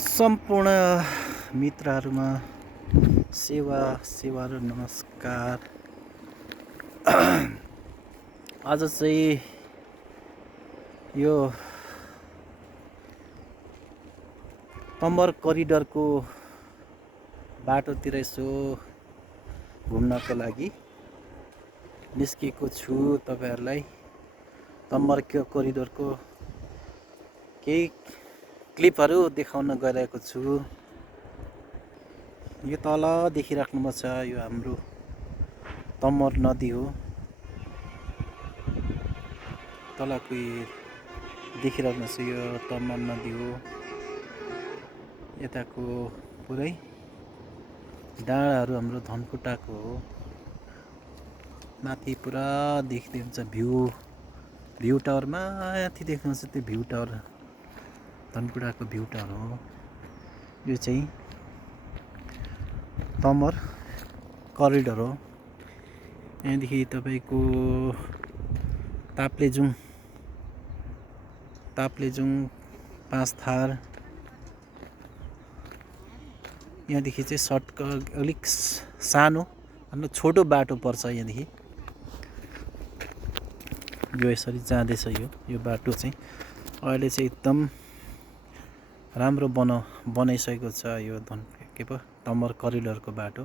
सम्पूर्ण मित्रहरूमा सेवा र नमस्कार। आज चाहिँ यो तम्बर करिडरको बाटोतिर यसो घुम्नको लागि निस्केको छु। तपाईहरुलाई तम्बर करिडरको केही क्लिपहरू देखाउन गइरहेको छु। यो तल देखिराख्नुमा छ, यो हाम्रो तम्बर नदी हो। तलको देखिराख्नु छ, यो तम्बर नदी हो। यताको पुरै डाँडाहरू हाम्रो धनकुटाको हो। माथि पुरा देख्दै हुन्छ भ्यू टावर माथि देख्नुहुन्छ, त्यो भ्यू टावर धनकुटाको भ्यू टावर हो। यो चाहिँ तम्बर करिडर हो। यहाँदेखि तपाईको ताप्लेजुङ पाँचथार, यहाँदेखि चाहिँ सर्टकट अलिक सानो अन्त छोटो बाटो पर्छ। यहाँदेखि यो यसरी जाँदैछ। यो बाटो चाहिँ अहिले चाहिँ एकदम राम्रो बनाइसकेको छ। यो के पो तम्बर करिडरको बाटो,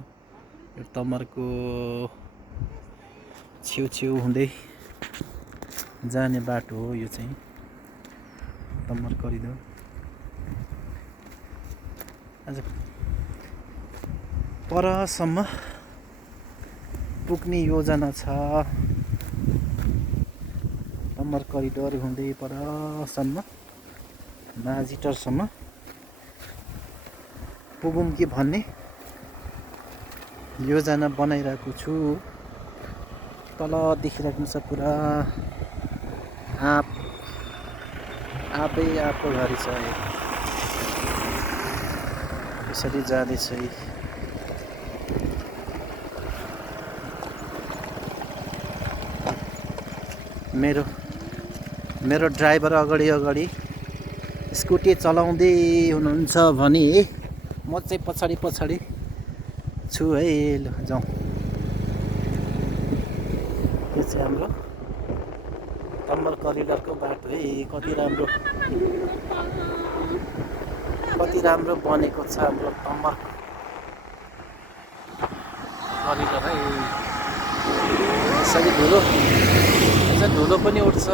यो तम्बरको छेउ हुँदै जाने बाटो हो। यो चाहिँ तम्बर करिडर। आज परसम्म पुग्ने योजना छ। तम्बर करिडर हुँदै परसम्म माझिटरसम्म पुगौँ कि भन्ने योजना बनाइरहेको छु। तल देखिराख्नु छ, पुरा आँपको घरी छ। यसरी जाँदैछ। मेरो ड्राइभर अगाडि स्कुटी चलाउँदै हुनुहुन्छ भने म चाहिँ पछाडि छु है। ल जाउँ। यो चाहिँ हाम्रो तम्बर करिडरको बाटो है। कति राम्रो बनेको छ हाम्रो तम्बर करिडर है। यसरी धुलो पनि उठ्छ।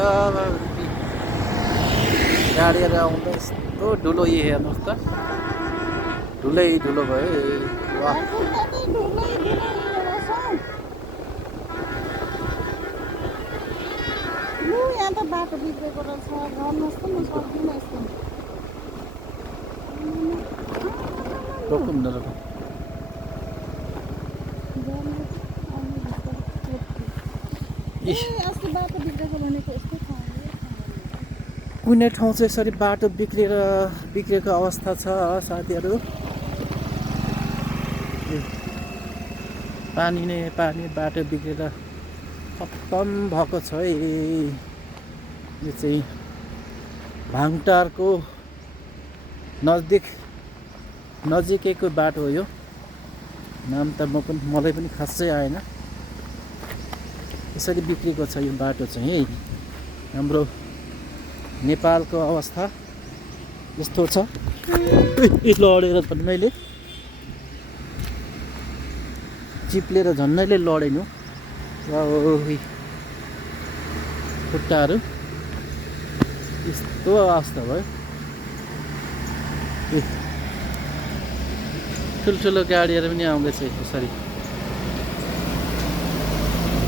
गाडीहरू आउँदा यस्तो धुलो, यो हेर्नुहोस् त, धुलै धुलो भयो। वाह, यहाँ त बाटो बिग्रेको रहेछ। गर्नुहोस् त, म सक्दिनँ यस्तो। रोकौँ न, अस्ति बाटो बिग्रेको भनेको यस्तो ठाउँ हो। कुनै ठाउँ चाहिँ यसरी बाटो बिग्रेको अवस्था छ साथीहरू। पानी बाटो बिग्रेर खत्तम भएको छ है। यो चाहिँ भाङटारको नजिकैको बाटो हो। यो नाम त मलाई पनि खासै आएन। यसरी बिग्रेको छ यो बाटो चाहिँ है। हाम्रो नेपालको अवस्था यस्तो छ। लडेर झन्नैले चिप्लेर झन्नैले लडेनु। खुट्टाहरू यस्तो अवस्था भयो। ठुल्ठुलो गाडीहरू पनि आउँदैछ यसरी।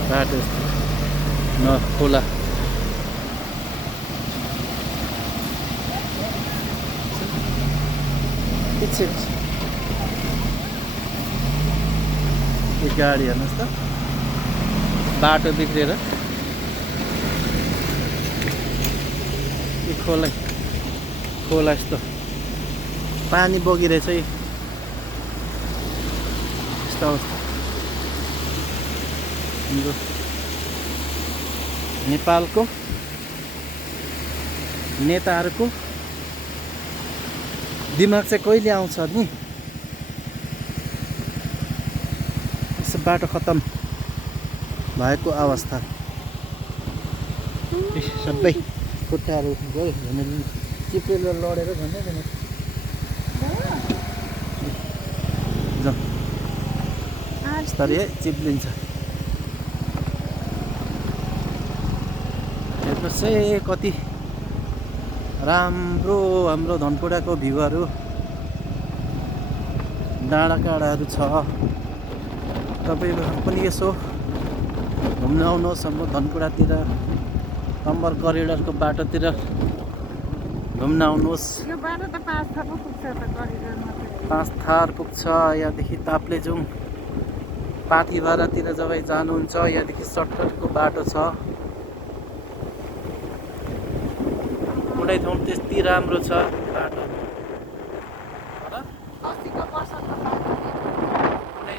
बाटो खोला यो गाडी हेर्नुहोस् त, बाटो बिग्रेर यो खोला यस्तो पानी बगिरहेछ। यस्तो अवस्था हाम्रो नेपालको नेताहरूको दिमाग चाहिँ कहिले आउँछ नि यसो बाटो खत्तम भएको अवस्था सबै खुट्टाहरू गयो भने चिप्लेर लडेर भन्दै जाने बिस्तारै चिप्लिन्छ हेर्नुहोस् है कति राम्रो हाम्रो धनकुटाको भ्यूहरू डाँडाकाँडाहरू छ तपाईँहरू पनि यसो घुम्न आउनुहोस् हाम्रो धनकुटातिर कम्बर करिडरको बाटोतिर घुम्न आउनुहोस् यो बाटो त 5 थाहा पुग्छ त करिडरमा चाहिँ 5 थार पुग्छ यहाँदेखि ताप्लेजुङ पाथिभारातिर जब जानुहुन्छ यहाँदेखि सर्टकटको बाटो छ कुनै ठाउँ त्यति राम्रो छ बाटो अस्तिको वर्ष त कुनै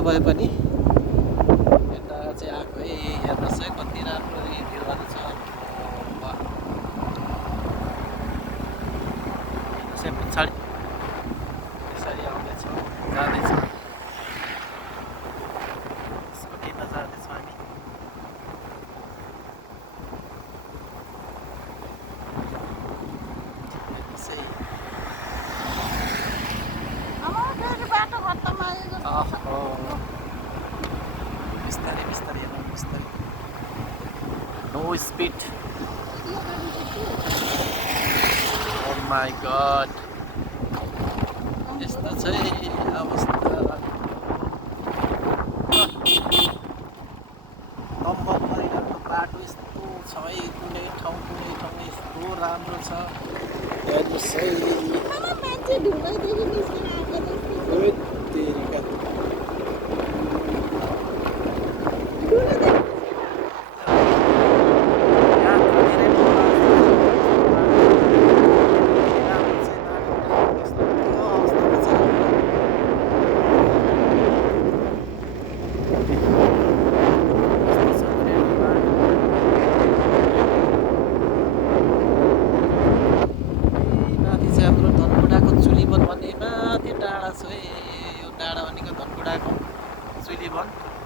भए पनि यता चाहिँ आएको है हेर्नुहोस् है कति राम्रो भ्यूहरू छ हेर्नुहोस् है पछाडि यसरी आउँदैछ जाँदैछ स्कुटीमा जाँदैछौँ हामी हेर्नुहोस् है फेरि बाटो खत्तम आयो जस्तो बिस्तारै बिस्तारै हेर्नु बिस्तारै no speed oh my God यस्तो चाहिँ अवस्था कम्बर परिरहेको बाटो यस्तो छ है कुनै ठाउँ यस्तो राम्रो छ हेर्नुहोस् है मान्छे ढुङ्गादेखि निस्केर आएको जस्तो तेरिका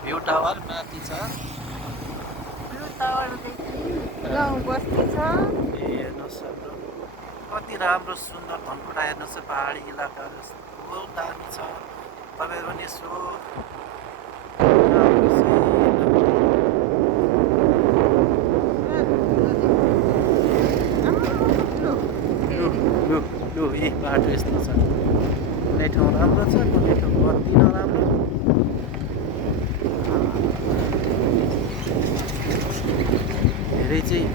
भ्यू टावर माथि छ गाउँ बस्ती छ हेर्नुहोस् हाम्रो कति राम्रो सुन्दर धनकुटा हेर्नुहोस् पहाडी इलाकाहरू यस्तो दामी छ तपाईँहरू पनि यसो लु यही बाटो यस्तो छ कुनै ठाउँ राम्रो छ कुनै ठाउँ कति नराम्रो धेरै चाहिँ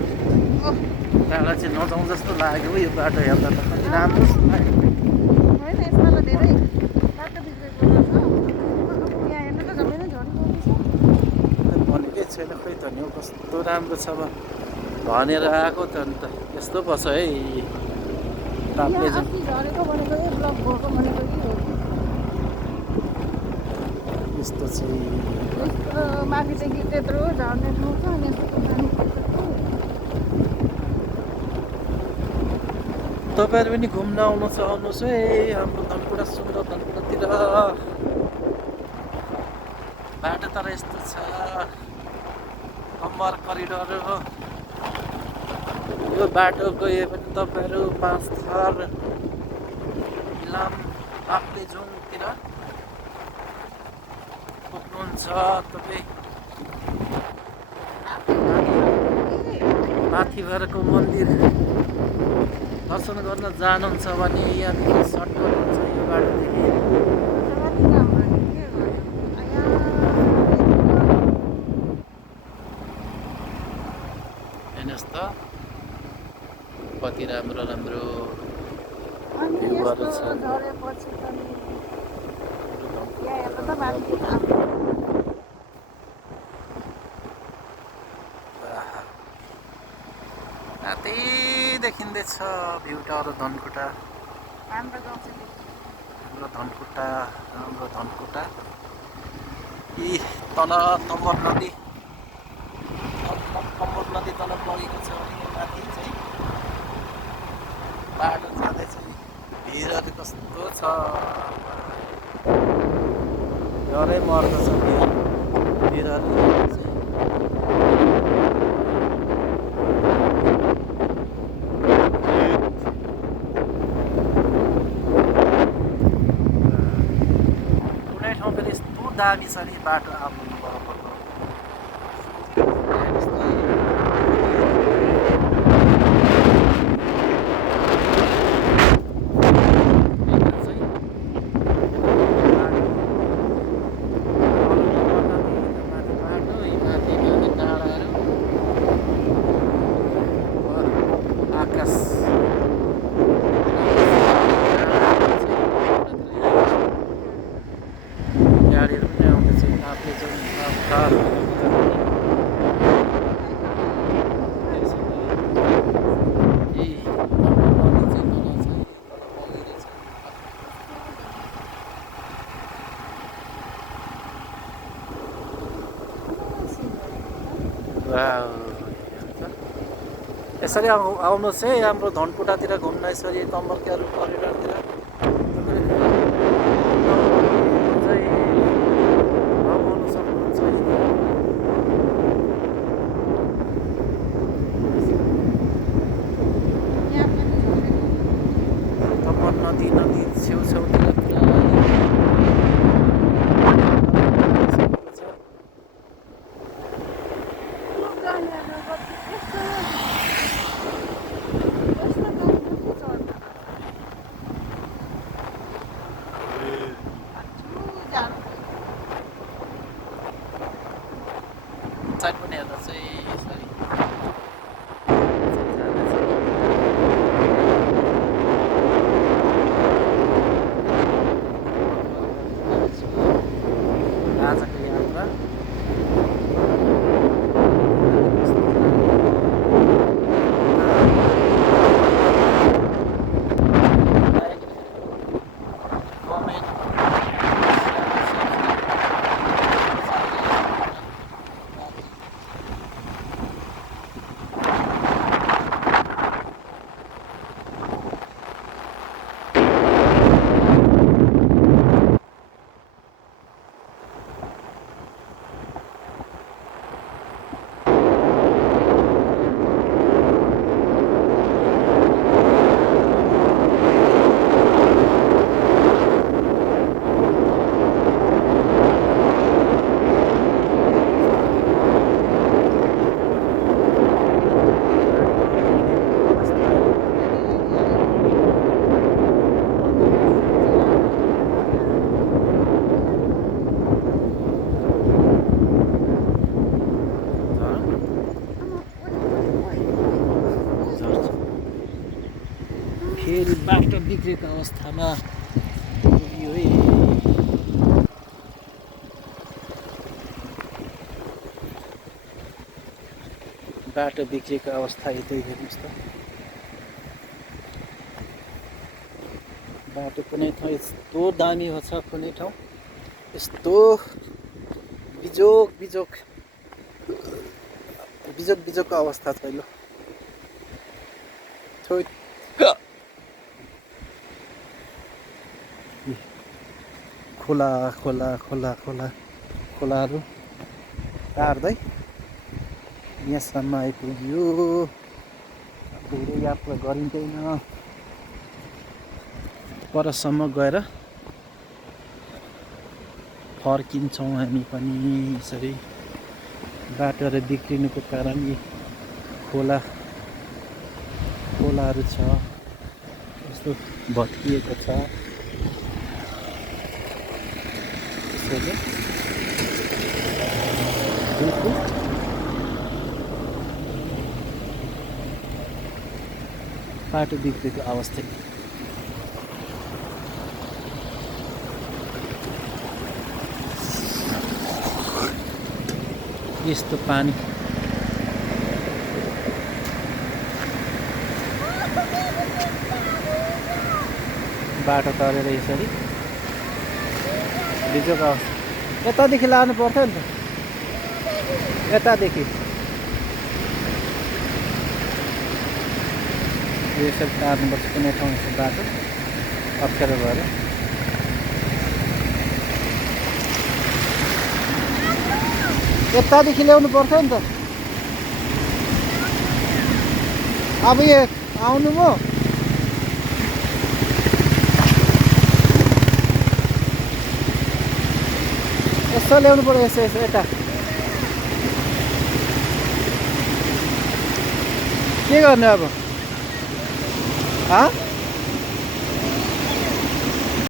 टाढा चाहिँ नजाउँ जस्तो लाग्यो यो बाटो हेर्दा त कति राम्रो लाग्यो होइन यसमा त धेरै बाटो बिग्रेको रहेछ अब यहाँ हेर्नु त झमेर झन् भनेकै छैन खै त नि कस्तो राम्रो छ भनेर आएको त अन्त यस्तो पर्छ है ताप्लेजुङ झरेको भनेको ब्लक भएको भनेको यस्तो चाहिँ माथि चाहिँ गीत त्यत्रो झर्ने ठाउँ छ अनि तपाईँहरू पनि घुम्न आउनुहोस् है हाम्रो धनकुटा सुन्दर धनकुटातिर बाटो तर यस्तो छ कम्बर करिडर हो यो बाटो गयो भने तपाईँहरू 5 थार इलाम ताप्लेजुङतिर पुग्नुहुन्छ तपाईँ माथिभरको मन्दिर दर्शन गर्न जानुहुन्छ भने यहाँदेखि सर्टकट हुन्छ यो बाटोदेखि। कति राम्रो नि, के गर्यो? आया, हेर्नुहोस् त कति राम्रो राम्रो अनि भ्यूहरू यस्तो छ। झरेपछि पनि यहाँ हेर्नु त माथि अब राति देखिँदैछ भ्यू टावर धनकुटा। हाम्रो गाउँ चाहिँ हाम्रो धनकुटा, हाम्रो धनकुटा। यी तल तम्बर नदी, तम्बर नदी तल बगेको छ भने यो माथि चाहिँ बाटो जाँदैछ। भिरहरू कस्तो छ, डरै मर्दछ भिरहरू चाहिँ। कुनै ठाउँ पनि यस्तो दामी छ नि बाटो आफ्नो बराबरको। आकाश गाडीहरू पनि आउँदैछ आफूले चाहिँ कारहरू यसरी आउनुहोस् है हाम्रो धनकुटातिर घुम्न, यसरी तम्बरक्यारू करिडरतिर चाहिँ रमाउनु सक्नुहुन्छ। यहाँ पनि झरेको तम्बर नदी छेउछाउतिर पुरा साइड पनि हेर्दा चाहिँ यसरी आजको यात्रा फेरि बाटो बिग्रेको अवस्थामा पुग्यो है। बाटो बिग्रेको अवस्था यतै हेर्नुहोस् त। बाटो कुनै ठाउँ यस्तो दामी छ, कुनै ठाउँ यस्तो बिजोक बिजोकको अवस्था छ। ल खोला खोला खोला खोला खोलाहरू तार्दै यहाँसम्म आइपुग्यो। धेरै यात्रा गरिँदैन, परसम्म गएर फर्किन्छौँ हामी पनि। यसरी बाटोहरू बिग्रिनुको कारण यी खोला खोलाहरू छ यस्तो भत्किएको छ त्यसैले बिल्कुल बाटो बिग्रेको अवस्था यस्तो पानी बाटो तरेर यसरी बिजोको अवस्था यतादेखि लानु पर्थ्यो नि त यतादेखि यसरी तार्नुपर्छ कुनै ठाउँ बाटो अप्ठ्यारो भएर यतादेखि ल्याउनु पर्थ्यो नि त अब यो आउनु म यसो ल्याउनु पर्यो यसो यसो यता के गर्ने अब